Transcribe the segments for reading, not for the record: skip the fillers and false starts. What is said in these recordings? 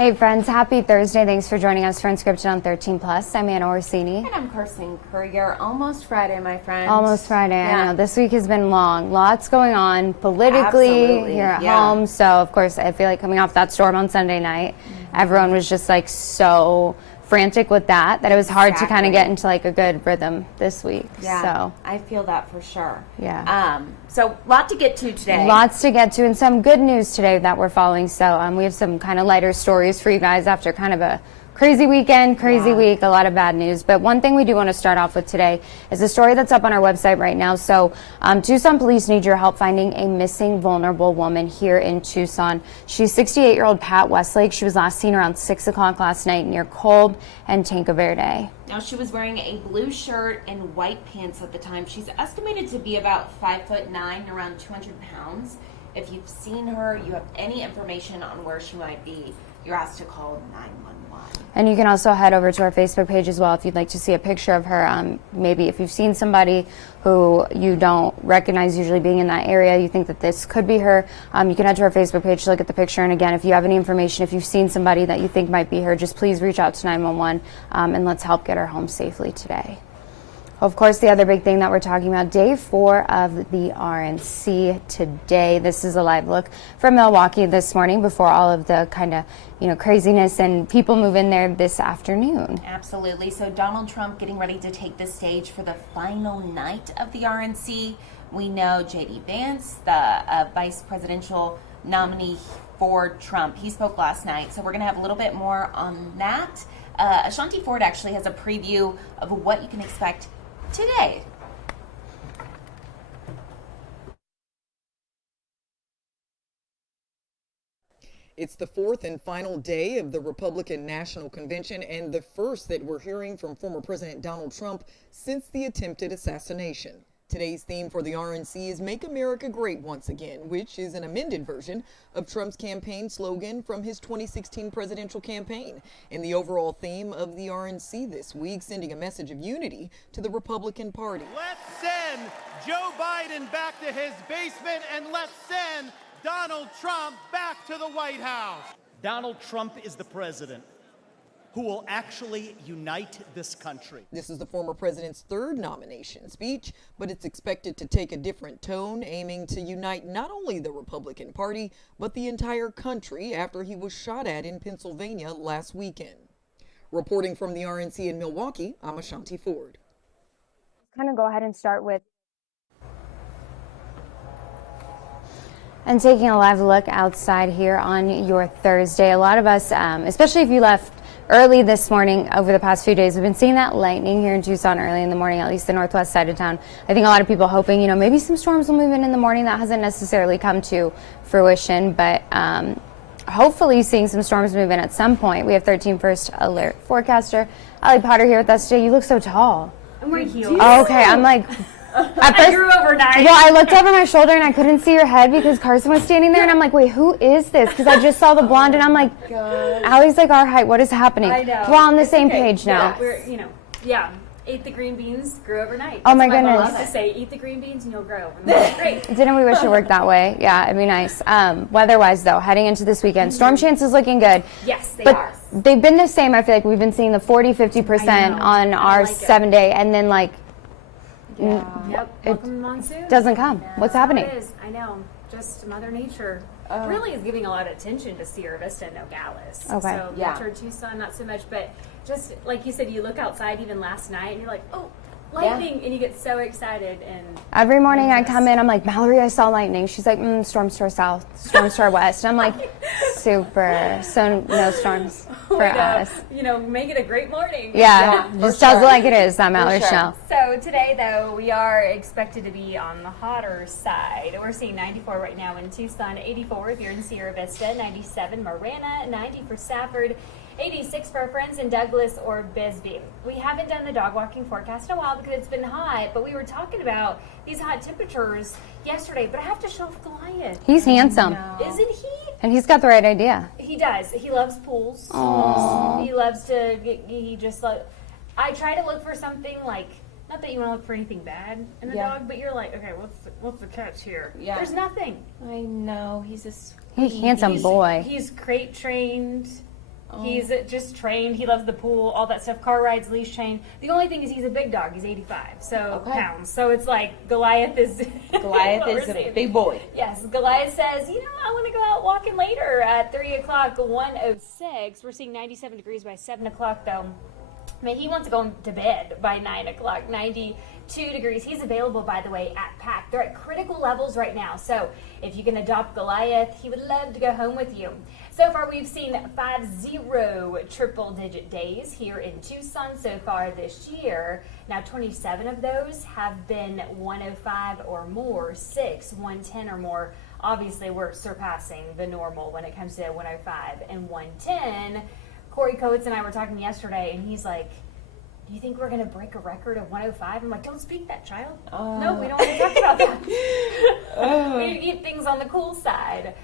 Hey friends, happy Thursday. Thanks for joining us for Unscripted on 13 Plus. I'm Anna Orsini. And I'm Carson Courier. Almost Friday, my friend. Almost Friday, yeah. I know. This week has been long. Lots going on politically here at home. So, of course, I feel like coming off that storm on Sunday night, everyone was just like so frantic with that it was hard to kind of get into like a good rhythm this week. Yeah, so I feel that for sure. Yeah. So lot to get to today. Lots to get to, and some good news today that we're following. So we have some kind of lighter stories for you guys after kind of a crazy weekend, crazy week, a lot of bad news. But one thing we do want to start off with today is a story that's up on our website right now. So Tucson police need your help finding a missing vulnerable woman here in Tucson. She's 68-year-old Pat Westlake. She was last seen around 6 o'clock last night near Kolb and Tanca Verde. Now, she was wearing a blue shirt and white pants at the time. She's estimated to be about 5'9", around 200 pounds. If you've seen her, you have any information on where she might be, you're asked to call 911. And you can also head over to our Facebook page as well if you'd like to see a picture of her. Maybe if you've seen somebody who you don't recognize usually being in that area, you think that this could be her, you can head to our Facebook page to look at the picture. And again, if you have any information, if you've seen somebody that you think might be her, just please reach out to 911 and let's help get her home safely today. Of course, the other big thing that we're talking about, day 4 of the RNC today. This is a live look from Milwaukee this morning before all of the kind of, craziness and people move in there this afternoon. Absolutely. So Donald Trump getting ready to take the stage for the final night of the RNC. We know J.D. Vance, the vice presidential nominee for Trump, he spoke last night. So we're going to have a little bit more on that. Ashanti Ford actually has a preview of what you can expect today. It's the 4th and final day of the Republican National Convention and the first that we're hearing from former President Donald Trump since the attempted assassination. Today's theme for the RNC is Make America Great Once Again, which is an amended version of Trump's campaign slogan from his 2016 presidential campaign. And the overall theme of the RNC this week, sending a message of unity to the Republican Party. Let's send Joe Biden back to his basement and let's send Donald Trump back to the White House. Donald Trump is the president who will actually unite this country. This is the former president's 3rd nomination speech, but it's expected to take a different tone, aiming to unite not only the Republican Party, but the entire country after he was shot at in Pennsylvania last weekend. Reporting from the RNC in Milwaukee, I'm Ashanti Ford. Kind of go ahead and start with and taking a live look outside here on your Thursday. A lot of us, especially if you left early this morning over the past few days, we've been seeing that lightning here in Tucson early in the morning, at least the northwest side of town. I think a lot of people hoping, maybe some storms will move in the morning. That hasn't necessarily come to fruition, but hopefully seeing some storms move in at some point. We have 13 First Alert forecaster Allie Potter here with us today. You look so tall. I'm wearing heels. Oh, okay, I'm like... I grew overnight. Well, I looked over my shoulder and I couldn't see your head because Carson was standing there, and I'm like, wait, who is this? Because I just saw the blonde, and I'm like, Allie's like our height. What is happening? I know. We're on the same page now. Yeah, we're, ate the green beans, grew overnight. Oh my That's goodness. My mom used to say, eat the green beans and you'll grow. And that's great. Didn't we wish it worked that way? Yeah, it'd be nice. Weather-wise, though, heading into this weekend, storm chances looking good. Yes, they but are. They've been the same. I feel like we've been seeing the 40-50% on our 7-day, and then like, Welcome to monsoon. Doesn't come. Yeah, What's happening? It is. I know. Just Mother Nature really is giving a lot of attention to Sierra Vista and Nogales. Okay. So Metro Tucson, not so much, but just like you said, you look outside even last night and you're like, oh, lightning, and you get so excited. And every morning I come in, I'm like, Mallory, I saw lightning. She's like, storms to our south, storms to our west. And I'm like, super. So no storms for us. Make it a great morning. Yeah, just tells it like it is, that Mallory Schnell. So today, though, we are expected to be on the hotter side. We're seeing 94 right now in Tucson, 84 if you're in Sierra Vista, 97 Marana, 90 for Safford, 86 for our friends in Douglas or Bisbee. We haven't done the dog walking forecast in a while because it's been hot, but we were talking about these hot temperatures yesterday, but I have to show Goliath. He's handsome. Isn't he? And he's got the right idea. He does. He loves pools. Aww. He loves to, he just, I try to look for something like, not that you want to look for anything bad in the dog, but you're like, okay, what's the catch here? Yeah. There's nothing. I know. He's a He's a handsome boy. He's crate trained. He's just trained. He loves the pool, all that stuff. Car rides, leash trained. The only thing is he's a big dog. He's 85 pounds. So it's like Goliath is Goliath what is we're a seeing. big boy. Yes, Goliath says, I want to go out walking later at 3 o'clock, 1:06. We're seeing 97 degrees by 7 o'clock, though. I mean, he wants to go to bed by 9 o'clock, 92 degrees. He's available, by the way, at PAC. They're at critical levels right now. So if you can adopt Goliath, he would love to go home with you. So far, we've seen 50 triple-digit days here in Tucson so far this year. Now, 27 of those have been 105 or more, 6, 110 or more. Obviously, we're surpassing the normal when it comes to 105 and 110. Corey Coates and I were talking yesterday, and he's like, do you think we're going to break a record of 105? I'm like, don't speak that, child. No, we don't want to talk about that. We need to keep things on the cool side.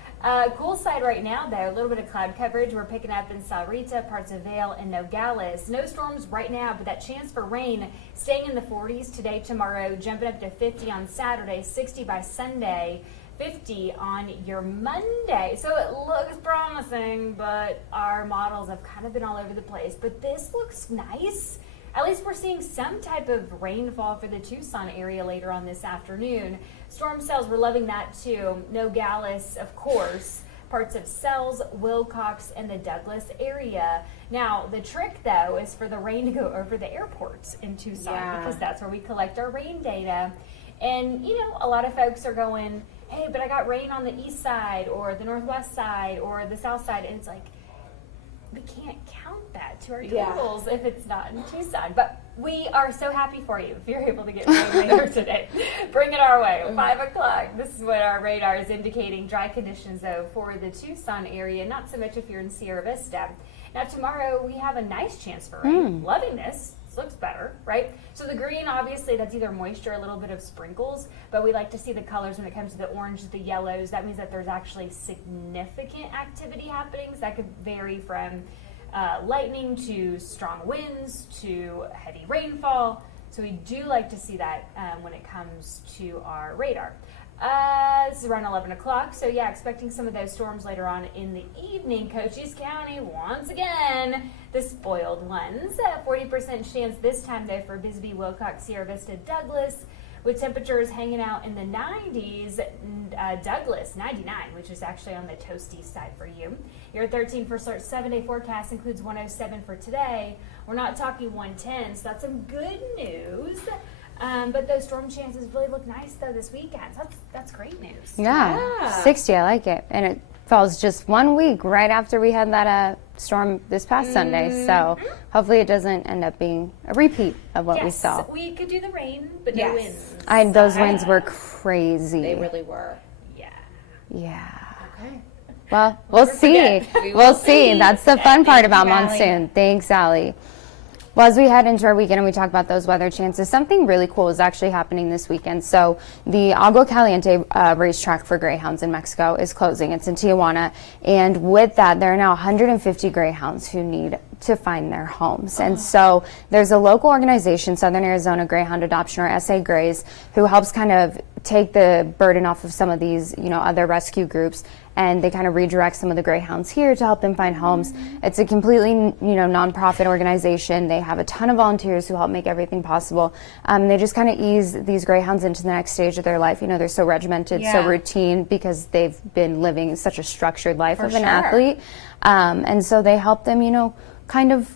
Cool side right now, though, a little bit of cloud coverage. We're picking up in Sahuarita, parts of Vail, and Nogales. No storms right now, but that chance for rain staying in the 40s today, tomorrow, jumping up to 50 on Saturday, 60 by Sunday, 50 on your Monday. So it looks promising, but our models have kind of been all over the place. But this looks nice. At least we're seeing some type of rainfall for the Tucson area later on this afternoon. Storm cells, we're loving that too. Nogales, of course, parts of Sells, Wilcox, and the Douglas area. Now, the trick, though, is for the rain to go over the airports in Tucson because that's where we collect our rain data. And, a lot of folks are going, hey, but I got rain on the east side or the northwest side or the south side. And it's like, we can't count that to our totals if it's not in Tucson. But we are so happy for you if you're able to get rain later today. Bring it our way. 5 o'clock. This is what our radar is indicating. Dry conditions, though, for the Tucson area. Not so much if you're in Sierra Vista. Now, tomorrow we have a nice chance for rain. Loving this. Looks better, right? So the green, obviously, that's either moisture, a little bit of sprinkles, but we like to see the colors when it comes to the orange, the yellows. That means that there's actually significant activity happening. So that could vary from lightning to strong winds to heavy rainfall. So we do like to see that when it comes to our radar. This is around 11 o'clock, so expecting some of those storms later on in the evening. Cochise County, once again, the spoiled ones. 40% chance this time, though, for Bisbee, Wilcox, Sierra Vista, Douglas, with temperatures hanging out in the 90s. Douglas, 99, which is actually on the toasty side for you. Your 13 for 7-day forecast includes 107 for today. We're not talking 110, so that's some good news. But those storm chances really look nice, though, this weekend. That's great news. Yeah, 60, I like it. And it falls just 1 week right after we had that storm this past Sunday. So hopefully it doesn't end up being a repeat of what we saw. We could do the rain, but no winds. Those winds were crazy. They really were. Yeah. Okay. Well, we'll see. We'll see. That's the fun part about monsoon. Thanks, Allie. Well, as we head into our weekend and we talk about those weather chances, something really cool is actually happening this weekend. So the Agua Caliente racetrack for greyhounds in Mexico is closing. It's in Tijuana. And with that, there are now 150 greyhounds who need to find their homes. And so there's a local organization, Southern Arizona Greyhound Adoption, or SA Grays, who helps kind of take the burden off of some of these, other rescue groups, and they kind of redirect some of the greyhounds here to help them find homes. It's a completely, nonprofit organization. They have a ton of volunteers who help make everything possible. They just kind of ease these greyhounds into the next stage of their life. They're so regimented, so routine, because they've been living such a structured life of an athlete. And so they help them, kind of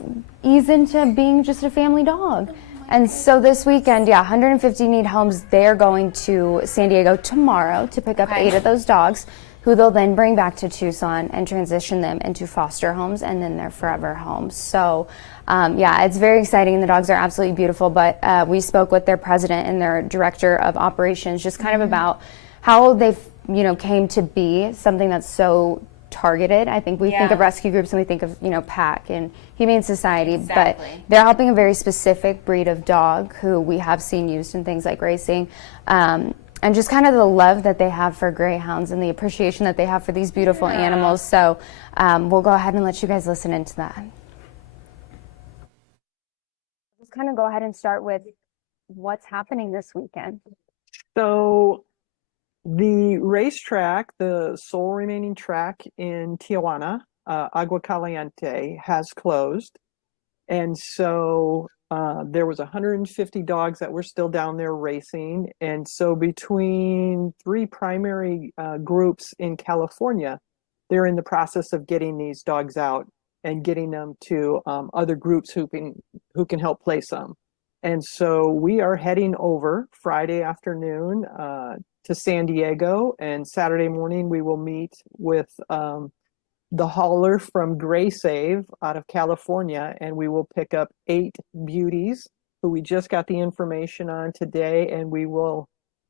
ease into being just a family dog. And so this weekend, 150 need homes. They're going to San Diego tomorrow to pick up 8 of those dogs, who they'll then bring back to Tucson and transition them into foster homes and then their forever homes. So, it's very exciting. The dogs are absolutely beautiful, but we spoke with their president and their director of operations just kind of about how they've, came to be something that's so targeted. I think we think of rescue groups and we think of, PAC and Humane Society, but they're helping a very specific breed of dog who we have seen used in things like racing. And just kind of the love that they have for greyhounds and the appreciation that they have for these beautiful animals. So we'll go ahead and let you guys listen into that. Just kind of go ahead and start with what's happening this weekend. So the racetrack, the sole remaining track in Tijuana, Agua Caliente has closed. And so there was 150 dogs that were still down there racing. And so between three primary groups in California, they're in the process of getting these dogs out and getting them to other groups who can help place them. And so we are heading over Friday afternoon to San Diego, and Saturday morning we will meet with the hauler from Gray Save out of California, and we will pick up 8 beauties who we just got the information on today, and we will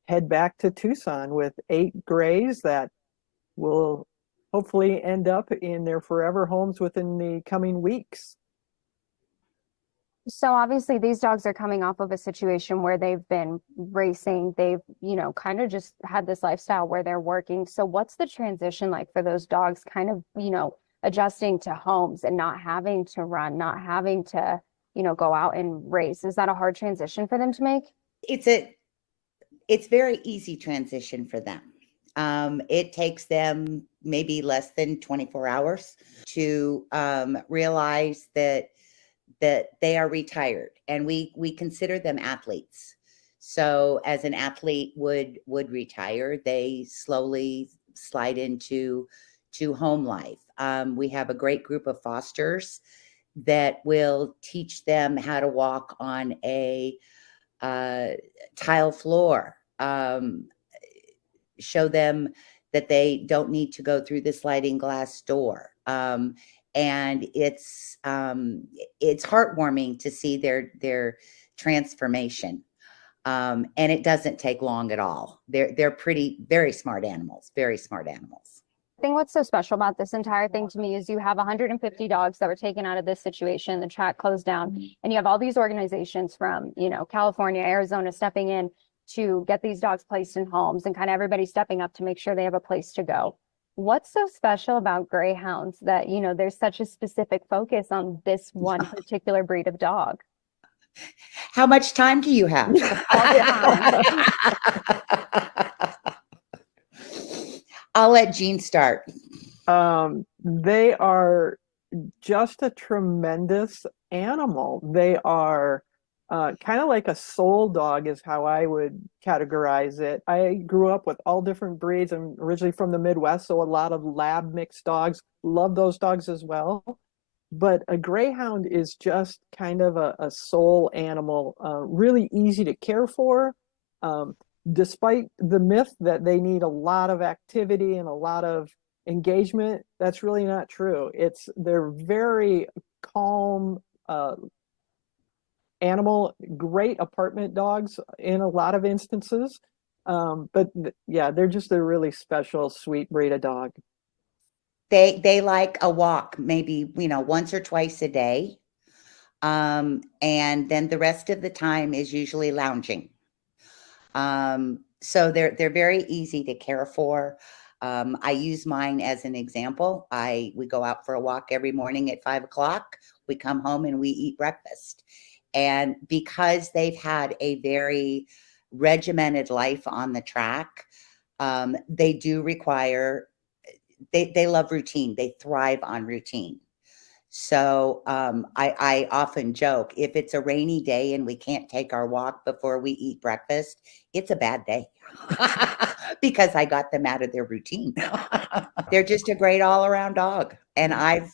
head back to Tucson with 8 grays that will hopefully end up in their forever homes within the coming weeks. So obviously these dogs are coming off of a situation where they've been racing. They've, kind of just had this lifestyle where they're working. So what's the transition like for those dogs kind of, adjusting to homes and not having to run, not having to, go out and race? Is that a hard transition for them to make? It's very easy transition for them. It takes them maybe less than 24 hours to realize that they are retired, and we consider them athletes. So as an athlete would retire, they slowly slide into home life. We have a great group of fosters that will teach them how to walk on a tile floor, show them that they don't need to go through the sliding glass door. And it's heartwarming to see their transformation. And it doesn't take long at all. They're very smart animals, very smart animals. I think what's so special about this entire thing to me is you have 150 dogs that were taken out of this situation, the track closed down, and you have all these organizations from, California, Arizona stepping in to get these dogs placed in homes, and kind of everybody stepping up to make sure they have a place to go. What's so special about greyhounds that, there's such a specific focus on this one particular breed of dog? How much time do you have? I'll let Jean start. They are just a tremendous animal. They are kind of like a soul dog is how I would categorize it. I grew up with all different breeds. I'm originally from the Midwest, so a lot of lab mixed dogs. Love those dogs as well. But a greyhound is just kind of a soul animal, really easy to care for. Despite the myth that they need a lot of activity and a lot of engagement, that's really not true. They're very calm animal, great apartment dogs in a lot of instances. But yeah, they're just a really special, sweet breed of dog. They like a walk, maybe, once or twice a day. And then the rest of the time is usually lounging. So they're very easy to care for. I use mine as an example. We go out for a walk every morning at 5:00. We come home and we eat breakfast. And because they've had a very regimented life on the track, they do require, they love routine. They thrive on routine. So I often joke, if it's a rainy day and we can't take our walk before we eat breakfast, it's a bad day because I got them out of their routine. They're just a great all-around dog. And I've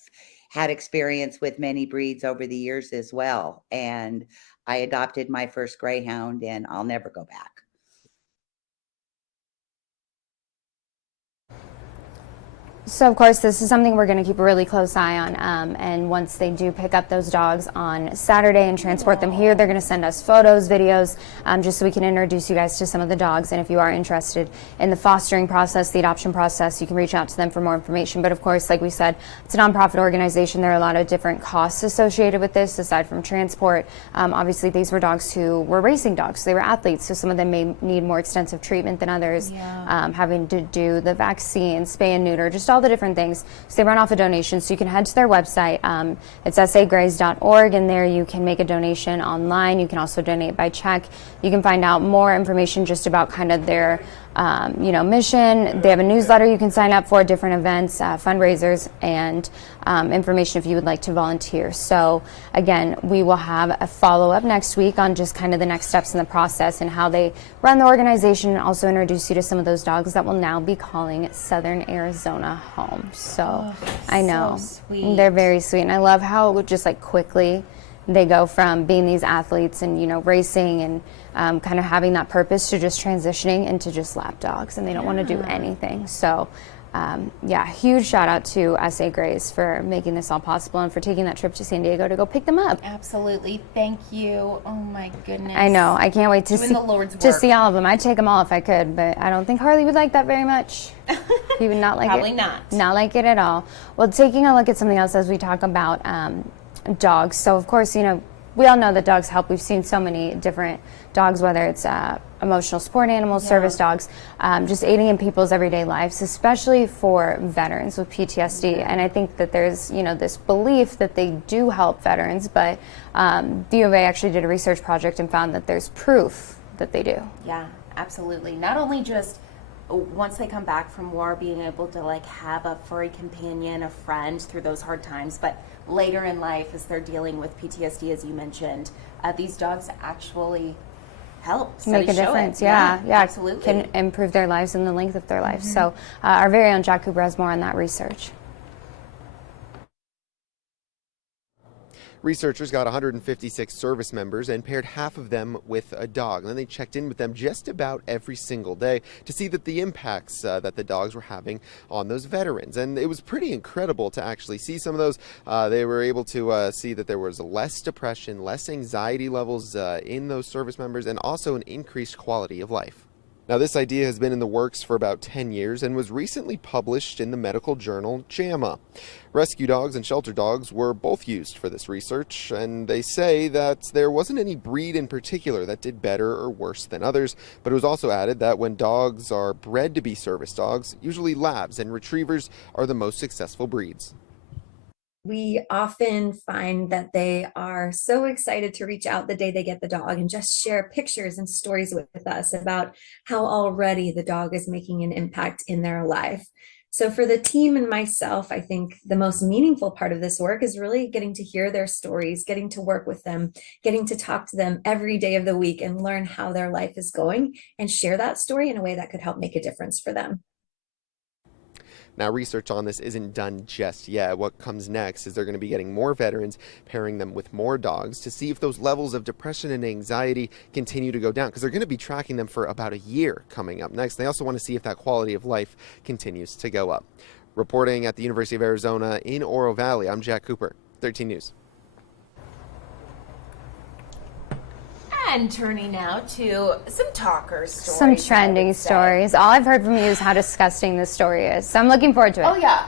had experience with many breeds over the years as well. And I adopted my first greyhound, and I'll never go back. So, of course, this is something we're going to keep a really close eye on. And once they do pick up those dogs on Saturday and transport them here, they're going to send us photos, videos, just so we can introduce you guys to some of the dogs. And if you are interested in the fostering process, the adoption process, you can reach out to them for more information. But, of course, like we said, it's a nonprofit organization. There are a lot of different costs associated with this, aside from transport. Obviously, these were dogs who were racing dogs. So they were athletes, so some of them may need more extensive treatment than others, having to do the vaccine, spay and neuter, just all the different things. So they run off a donation. So you can head to their website. It's sagrays.org, and there you can make a donation online. You can also donate by check. You can find out more information just about kind of their mission. They have a newsletter you can sign up for, different events, fundraisers, and information if you would like to volunteer. So again, we will have a follow-up next week on just kind of the next steps in the process and how they run the organization, and also introduce you to some of those dogs that will now be calling Southern Arizona home. So I know, so sweet. They're very sweet, and I love how just like quickly they go from being these athletes and racing and kind of having that purpose to just transitioning into just lap dogs, and they don't want to do anything. So huge shout out to SA Grays for making this all possible and for taking that trip to San Diego to go pick them up. Absolutely. Thank you. Oh my goodness. I know. I can't wait to Doing the Lord's to work. see all of them. I'd take them all if I could, but I don't think Harley would like that very much. He would not like Probably it. not. Not like it at all. Well, taking a look at something else as we talk about dogs. So of course, we all know that dogs help. We've seen so many different dogs, whether it's emotional support animals, service dogs, just aiding in people's everyday lives, especially for veterans with PTSD. And I think that there's, this belief that they do help veterans, but the U of A actually did a research project and found that there's proof that they do. Yeah, absolutely. Not only just once they come back from war, being able to have a furry companion, a friend through those hard times, but later in life as they're dealing with PTSD, as you mentioned, these dogs actually help. Make a difference. Yeah, absolutely. Can improve their lives and the length of their lives. So our very own Jack Cooper has more on that research. Researchers got 156 service members and paired half of them with a dog. And then they checked in with them just about every single day to see that the impacts that the dogs were having on those veterans. And it was pretty incredible to actually see some of those. They were able to see that there was less depression, less anxiety levels in those service members, and also an increased quality of life. Now, this idea has been in the works for about 10 years and was recently published in the medical journal JAMA. Rescue dogs and shelter dogs were both used for this research, and they say that there wasn't any breed in particular that did better or worse than others, but it was also added that when dogs are bred to be service dogs, usually labs and retrievers are the most successful breeds. We often find that they are so excited to reach out the day they get the dog and just share pictures and stories with us about how already the dog is making an impact in their life. So for the team and myself, I think the most meaningful part of this work is really getting to hear their stories, getting to work with them, getting to talk to them every day of the week and learn how their life is going and share that story in a way that could help make a difference for them. Now, research on this isn't done just yet. What comes next is they're going to be getting more veterans, pairing them with more dogs to see if those levels of depression and anxiety continue to go down, because they're going to be tracking them for about a year coming up next. They also want to see if that quality of life continues to go up. Reporting at the University of Arizona in Oro Valley, I'm Jack Cooper, 13 News. And turning now to some talker stories. Some trending stories. All I've heard from you is how disgusting this story is. So I'm looking forward to it. Oh, yeah.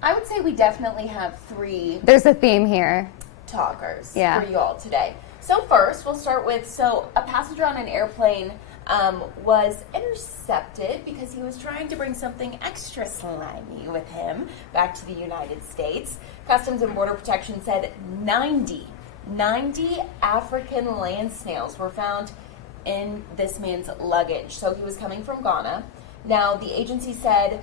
I would say we definitely have three There's a theme here. talkers Yeah. for you all today. So first, we'll start with, a passenger on an airplane was intercepted because he was trying to bring something extra slimy with him back to the United States. Customs and Border Protection said 90 African land snails were found in this man's luggage. So he was coming from Ghana. Now, the agency said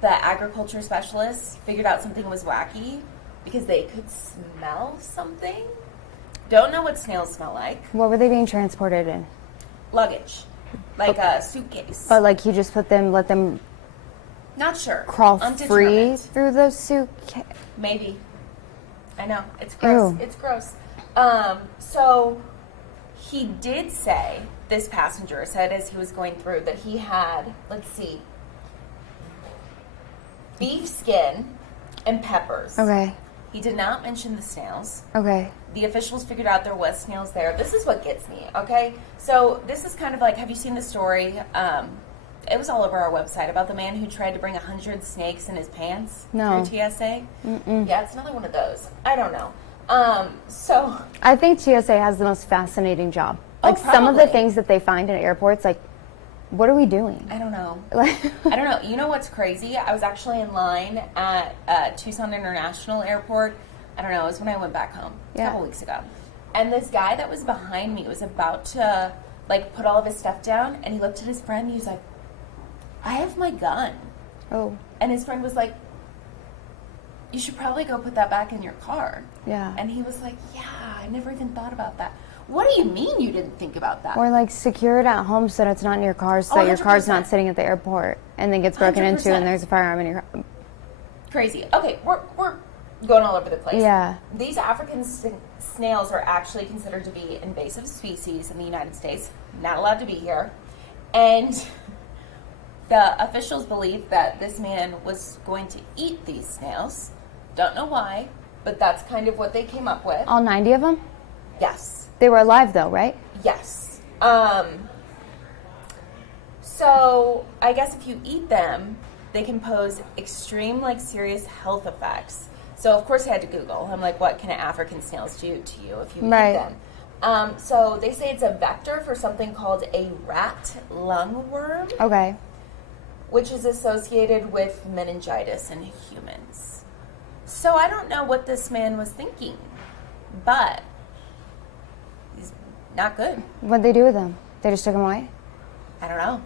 the agriculture specialists figured out something was wacky because they could smell something. Don't know what snails smell like. What were they being transported in? Luggage, like a suitcase. But like you just let them Not sure. crawl free Undetermined. through the suitcase. Maybe. I know. It's gross. Ew. It's gross. So he did say, this passenger said as he was going through, that he had, beef skin and peppers. Okay. He did not mention the snails. Okay. The officials figured out there was snails there. This is what gets me, okay? So this is kind of like, have you seen the story? It was all over our website about the man who tried to bring 100 snakes in his pants No. through TSA. Yeah, it's another one of those. I don't know. So I think TSA has the most fascinating job. Oh, Like some of the probably. things that they find in airports, like, what are we doing? I don't know. Like, I don't know. You know what's crazy? I was actually in line at Tucson International Airport. I don't know. It was when I went back home a couple weeks ago. And this guy that was behind me was about to, put all of his stuff down. And he looked at his friend. And he was like, I have my gun. Oh, And his friend was like, you should probably go put that back in your car. yeah. And he was like, yeah, I never even thought about that. What do you mean you didn't think about that? Or like secure it at home so that it's not in your car, so that your car's 100%. not sitting at the airport and then gets broken into 100%. and there's a firearm in your car. Crazy. Okay, we're going all over the place. Yeah. These African snails are actually considered to be invasive species in the United States. Not allowed to be here. And the officials believe that this man was going to eat these snails. Don't know why, but that's kind of what they came up with. All 90 of them? Yes. They were alive though, right? Yes. So I guess if you eat them, they can pose extreme, like, serious health effects. So of course I had to Google. I'm like, what can African snails do to you if you Right. eat them? So they say it's a vector for something called a rat lungworm, Okay. which is associated with meningitis in humans. So I don't know what this man was thinking, but he's not good. What'd they do with them? They just took them away? I don't know.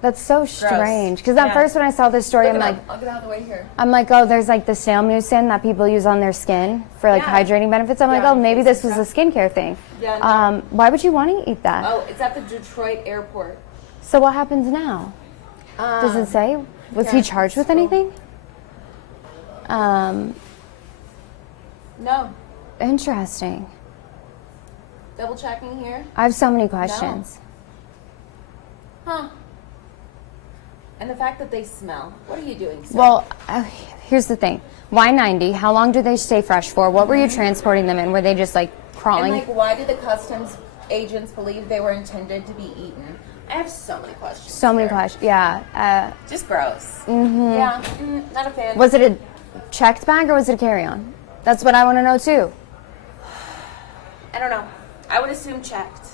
That's so strange. Because at Yeah. first when I saw this story, Look I'm at like, him. I'll get out of the way here. oh, there's like the snail mucin that people use on their skin for like Yeah. hydrating benefits. I'm like, Yeah, oh, maybe face this was a and skincare thing. Yeah, no. Why would you want to eat that? Oh, it's at the Detroit airport. So what happens now? Does it say? Was he yeah, charged with so- anything? No. Interesting. Double checking here. I have so many questions. Huh. And the fact that they smell. What are you doing, sir? Well, here's the thing. Why 90? How long do they stay fresh for? What were you transporting them in? Were they just like crawling? and like, why did the customs agents believe they were intended to be eaten? I have so many questions. So many here. questions. Yeah. Just gross. Mm-hmm. Yeah, not a fan. Was it a checked bag or was it a carry-on? That's what I want to know too. I don't know. I would assume checked.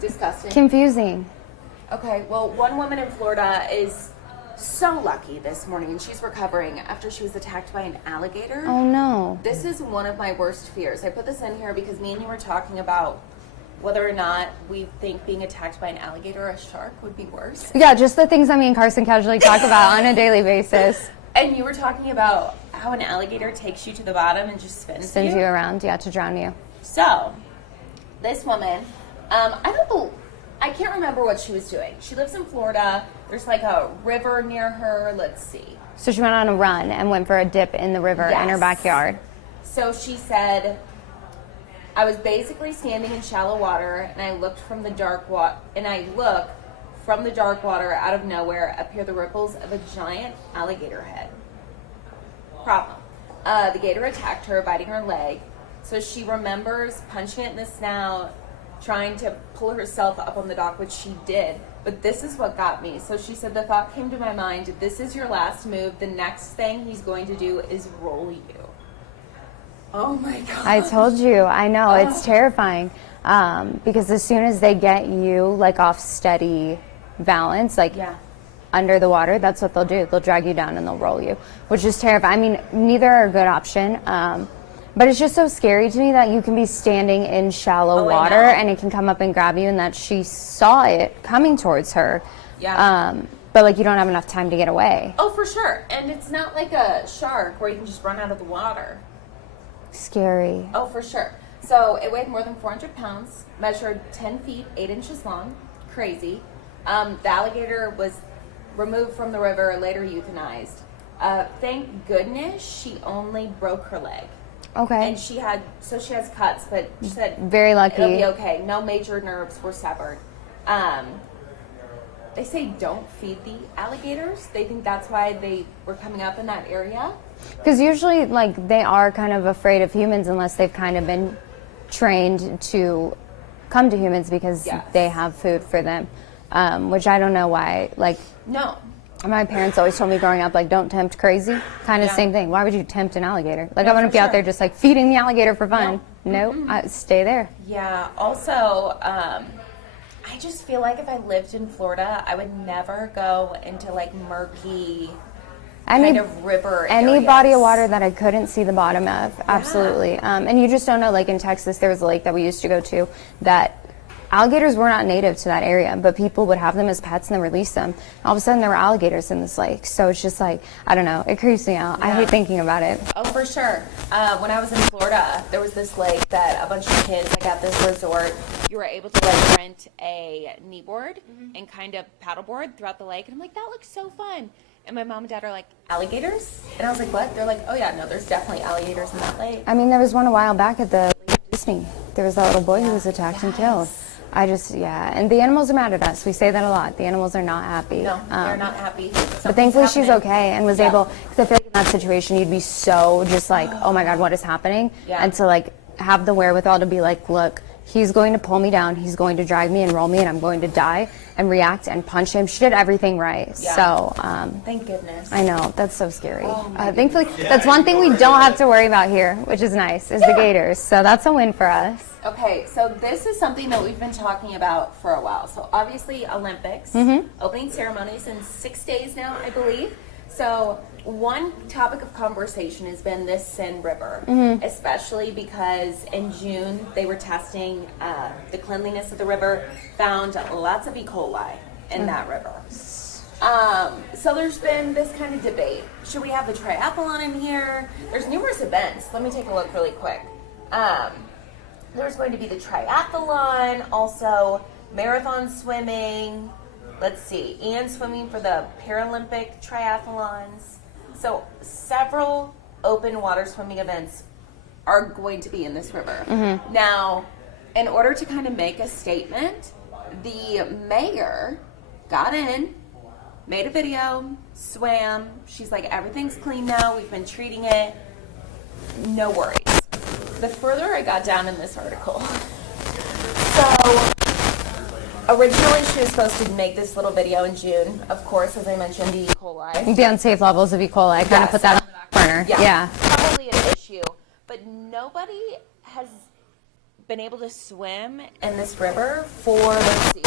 Disgusting. Confusing. Okay, well, one woman in Florida is so lucky this morning, and she's recovering after she was attacked by an alligator. Oh no. This is one of my worst fears. I put this in here because me and you were talking about whether or not we think being attacked by an alligator or a shark would be worse. Yeah, just the things that me and Carson casually talk about on a daily basis. And you were talking about how an alligator takes you to the bottom and just spins Spins you. you around, yeah, to drown you. So, this woman, I can't remember what she was doing. She lives in Florida. There's like a river near her. Let's see. So she went on a run and went for a dip in the river in her Yes. backyard. So she said, I was basically standing in shallow water, and I looked from the dark water, out of nowhere appear the ripples of a giant alligator head. Problem. The gator attacked her, biting her leg. So she remembers punching it in the snout, trying to pull herself up on the dock, which she did. But this is what got me. So she said, the thought came to my mind, this is your last move. The next thing he's going to do is roll you. Oh my God. I told you, I know, it's terrifying. Because as soon as they get you like off steady balance, like Yeah. under the water, that's what they'll do. They'll drag you down and they'll roll you, which is terrifying. I mean, neither are a good option. But it's just so scary to me that you can be standing in shallow Oh, I water know. and it can come up and grab you, and that she saw it coming towards her. Yeah. But like you don't have enough time to get away. Oh, for sure. And it's not like a shark where you can just run out of the water. Scary. Oh, for sure. So it weighed more than 400 pounds, measured 10 feet, 8 inches long. Crazy. The alligator was removed from the river, later euthanized. Thank goodness she only broke her leg. Okay. And she has cuts, but she said Very lucky. it'll be okay. No major nerves were severed. They say don't feed the alligators. They think that's why they were coming up in that area. Because usually, like, they are kind of afraid of humans unless they've kind of been trained to come to humans because Yes. they have food for them, which I don't know why. Like, No. my parents always told me growing up, like, don't tempt crazy. Kind of Yeah. same thing. Why would you tempt an alligator? Like, No, I wouldn't for be out sure. there just, like, feeding the alligator for fun. No, stay there. Yeah. Also, I just feel like if I lived in Florida, I would never go into like murky kind of river Any body of areas. water that I couldn't see the bottom of, absolutely. And you just don't know, like in Texas, there was a lake that we used to go to that alligators were not native to that area, but people would have them as pets and then release them. All of a sudden there were alligators in this lake. So it's just like, I don't know, it creeps me out. I hate thinking about it. Oh, for sure. When I was in Florida, there was this lake that a bunch of kids, like at this resort, you were able to like rent a kneeboard and kind of paddleboard throughout the lake. And I'm like, that looks so fun. And my mom and dad are like, alligators? And I was like, what? They're like, oh yeah, no, there's definitely alligators in that lake. I mean, there was one a while back at the Disney. There was that little boy who was attacked and killed. And the animals are mad at us. We say that a lot. The animals are not happy. No, they're not happy. But thankfully she's okay and was able, because I feel like in that situation you'd be so just like, oh my God, what is happening? Yeah. And to like have the wherewithal to be like, look, he's going to pull me down, he's going to drag me and roll me and I'm going to die, and react and punch him. She did everything right. Yeah. So, thank goodness. I know, that's so scary. Oh, thankfully, that's one thing we don't have to worry about here, which is nice, is the gators. So that's a win for us. Okay, so this is something that we've been talking about for a while. So obviously Olympics, opening ceremonies in 6 days now, I believe. So one topic of conversation has been this Seine River, especially because in June they were testing the cleanliness of the river, found lots of E. coli in that river. So there's been this kind of debate. Should we have the triathlon in here? There's numerous events. Let me take a look really quick. There's going to be the triathlon, also marathon swimming, let's see, and swimming for the Paralympic triathlons. So several open water swimming events are going to be in this river. Now, in order to kind of make a statement, the mayor got in, made a video, swam. She's like, everything's clean now. We've been treating it. No worries. The further I got down in this article, so originally she was supposed to make this little video in June. Of course, as I mentioned, the E. coli. The unsafe levels of E. coli, kind of put that on the back burner. Yeah. Probably an issue. But nobody has been able to swim in this river for, let's see,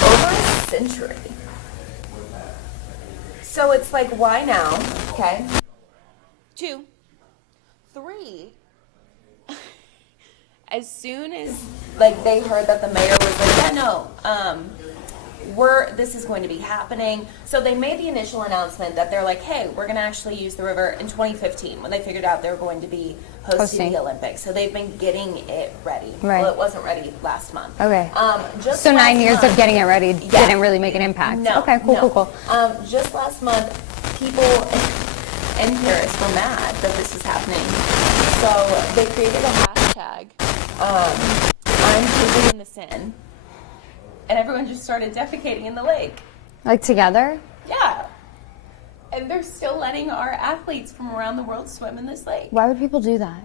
over a century. So it's like, why now? Okay. 2, 3. As soon as like they heard that the mayor was like, yeah, no, this is going to be happening. So they made the initial announcement that they're like, hey, we're going to actually use the river in 2015 when they figured out they were going to be hosting the Olympics. So they've been getting it ready. Right. Well, it wasn't ready last month. Okay. Just so 9 years month, of getting it ready didn't really make an impact. No. Okay, cool. Just last month, people in Paris were mad that this was happening. So they created a hashtag, I'm pooping in the Seine. And everyone just started defecating in the lake. Like together? Yeah. And they're still letting our athletes from around the world swim in this lake. Why would people do that?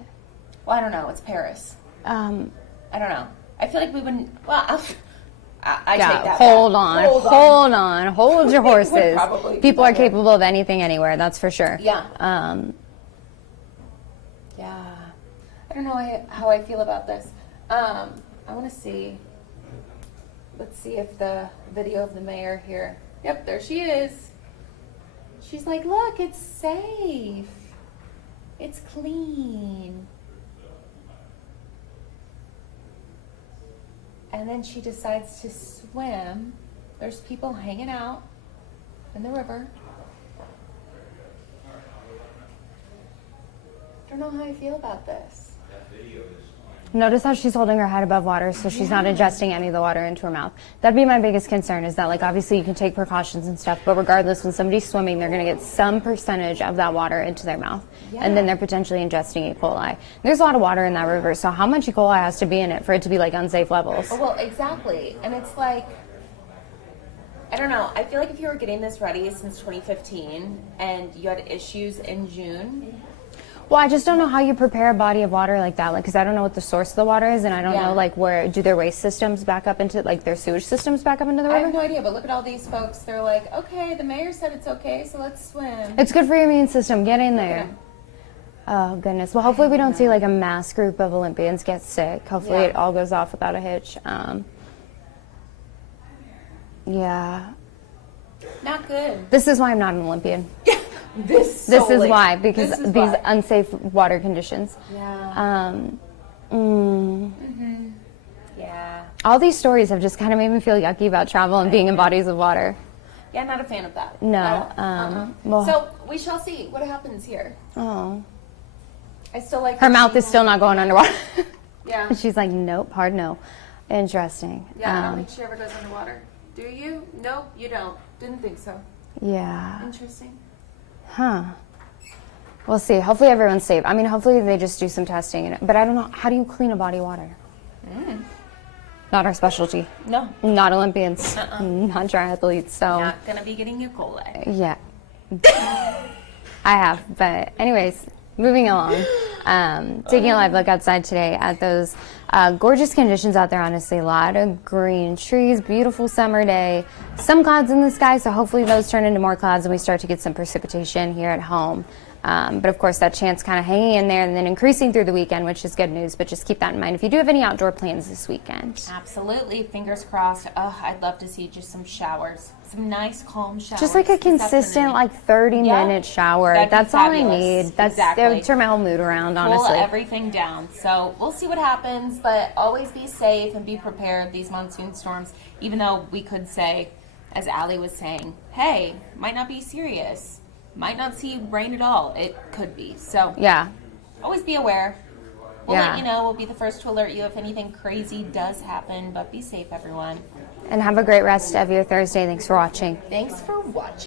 Well, I don't know. It's Paris. I don't know. I feel like we wouldn't. Well, I take that hold back. on. Hold your horses. People are better. capable of anything anywhere, that's for sure. Yeah. Yeah. I don't know how I feel about this. I want to see. Let's see if the video of the mayor here. Yep, there she is. She's like, look, it's safe. It's clean. And then she decides to swim. There's people hanging out in the river. I don't know how I feel about this. Notice how she's holding her head above water so she's not ingesting any of the water into her mouth. That'd be my biggest concern, is that, like, obviously you can take precautions and stuff, but regardless, when somebody's swimming, they're going to get some percentage of that water into their mouth. Yeah. And then they're potentially ingesting E. coli. There's a lot of water in that river, so how much E. coli has to be in it for it to be, like, unsafe levels? Oh, well, exactly. And it's like, I don't know. I feel like if you were getting this ready since 2015 and you had issues in June. Well, I just don't know how you prepare a body of water like that, like, because I don't know what the source of the water is, and I don't know, like, where do their waste systems back up into, like, their sewage systems back up into the river? I have no idea, but look at all these folks. They're like, okay, the mayor said it's okay, so let's swim. It's good for your immune system. Get in there. Oh, goodness. Well, hopefully we don't see, like, a mass group of Olympians get sick. Hopefully it all goes off without a hitch. Yeah. Not good. This is why I'm not an Olympian. This is why, because these unsafe water conditions. Yeah. Yeah. Yeah. All these stories have just kind of made me feel yucky about travel and being in bodies of water. Yeah, I'm not a fan of that. No. Well, So we shall see what happens here. oh, I still like her mouth is still not going underwater. Yeah. She's like, nope, hard no. Interesting. Yeah, I don't think she ever goes underwater. Do you? No, you don't. Didn't think so. Yeah. Interesting. Huh. We'll see. Hopefully everyone's safe. I mean, hopefully they just do some testing. But I don't know. How do you clean a body of water? Not our specialty. No. Not Olympians. Not triathletes. So Not gonna be getting E. coli. yeah. I have. But anyways, moving along. Taking a live look outside today at those gorgeous conditions out there, honestly. A lot of green trees, beautiful summer day, some clouds in the sky, so hopefully those turn into more clouds and we start to get some precipitation here at home. But of course, that chance kind of hanging in there and then increasing through the weekend, which is good news, but just keep that in mind if you do have any outdoor plans this weekend. Absolutely. Fingers crossed. Oh, I'd love to see just some showers. Some nice, calm showers. Just like a this consistent, afternoon. like 30-minute shower. That'd be That's all I fabulous. need. That Exactly. would turn my whole mood around, Pull honestly. everything down. So we'll see what happens, but always be safe and be prepared. These monsoon storms, even though we could say, as Allie was saying, hey, might not be serious. Might not see rain at all. It could be. So Yeah. always be aware. We'll Yeah. let you know. We'll be the first to alert you if anything crazy does happen, but be safe, everyone. And have a great rest of your Thursday. Thanks for watching. Thanks for watching.